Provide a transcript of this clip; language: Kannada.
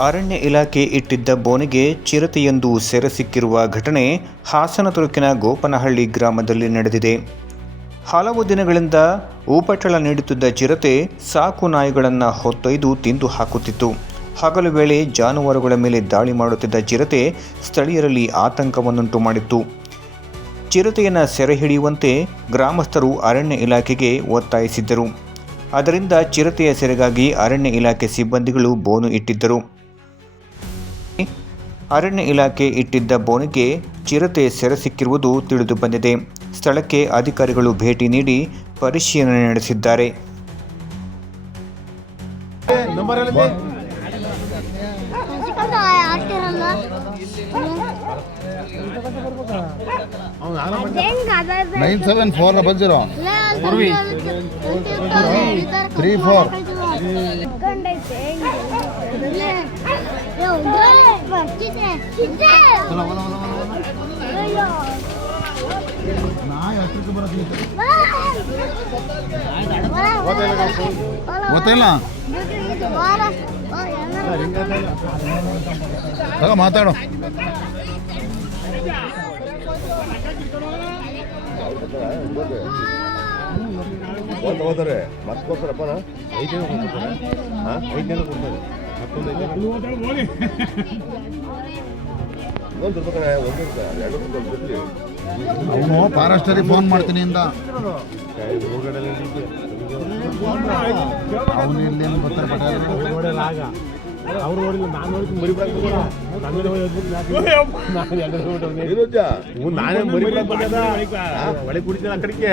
ಅರಣ್ಯ ಇಲಾಖೆ ಇಟ್ಟಿದ್ದ ಬೋನಿಗೆ ಚಿರತೆಯೊಂದು ಸೆರೆ ಸಿಕ್ಕಿರುವ ಘಟನೆ ಹಾಸನ ತಾಲೂಕಿನ ಗೋಪನಹಳ್ಳಿ ಗ್ರಾಮದಲ್ಲಿ ನಡೆದಿದೆ. ಹಲವು ದಿನಗಳಿಂದ ಉಪಟಳ ನೀಡುತ್ತಿದ್ದ ಚಿರತೆ ಸಾಕು ನಾಯಿಗಳನ್ನು ಹೊತ್ತೊಯ್ದು ತಿಂದು ಹಾಕುತ್ತಿತ್ತು. ಹಗಲು ವೇಳೆ ಜಾನುವಾರುಗಳ ಮೇಲೆ ದಾಳಿ ಮಾಡುತ್ತಿದ್ದ ಚಿರತೆ ಸ್ಥಳೀಯರಲ್ಲಿ ಆತಂಕವನ್ನುಂಟು ಮಾಡಿತ್ತು. ಚಿರತೆಯನ್ನು ಸೆರೆ ಹಿಡಿಯುವಂತೆ ಗ್ರಾಮಸ್ಥರು ಅರಣ್ಯ ಇಲಾಖೆಗೆ ಒತ್ತಾಯಿಸಿದ್ದರು. ಅದರಿಂದ ಚಿರತೆಯ ಸೆರೆಗಾಗಿ ಅರಣ್ಯ ಇಲಾಖೆ ಸಿಬ್ಬಂದಿಗಳು ಬೋನು ಇಟ್ಟಿದ್ದರು. ಅರಣ್ಯ ಇಲಾಖೆ ಇಟ್ಟಿದ್ದ ಬೋನಿಗೆ ಚಿರತೆ ಸೆರೆ ಸಿಕ್ಕಿರುವುದು ತಿಳಿದು ಬಂದಿದೆ. ಸ್ಥಳಕ್ಕೆ ಅಧಿಕಾರಿಗಳು ಭೇಟಿ ನೀಡಿ ಪರಿಶೀಲನೆ ನಡೆಸಿದ್ದಾರೆ. ಗೊತ್ತಿಲ್ಲ ಮಾತಾಡು. ಮತ್ತೊಂದು 5 ದಿನ ಕೊಡ್ತಾರೆ. ಅವನು ಫಾರೆಸ್ಟರಿಗೆ ಫೋನ್ ಮಾಡ್ತೀನಿ ಇಂದ ಅವನು ಇಲ್ಲೇನು ಬರ್ತಾರೆ ಪಟೇಲ್ ಅವ್ರು ನೋಡಿಲ್ಲ. ನಾನು ನೋಡಿದ್ದು ನಾನೇ ಮರಿ ಒಳಗೆ ಕುಡಿತೀನಿ ಆ ಕಡೆಗೆ.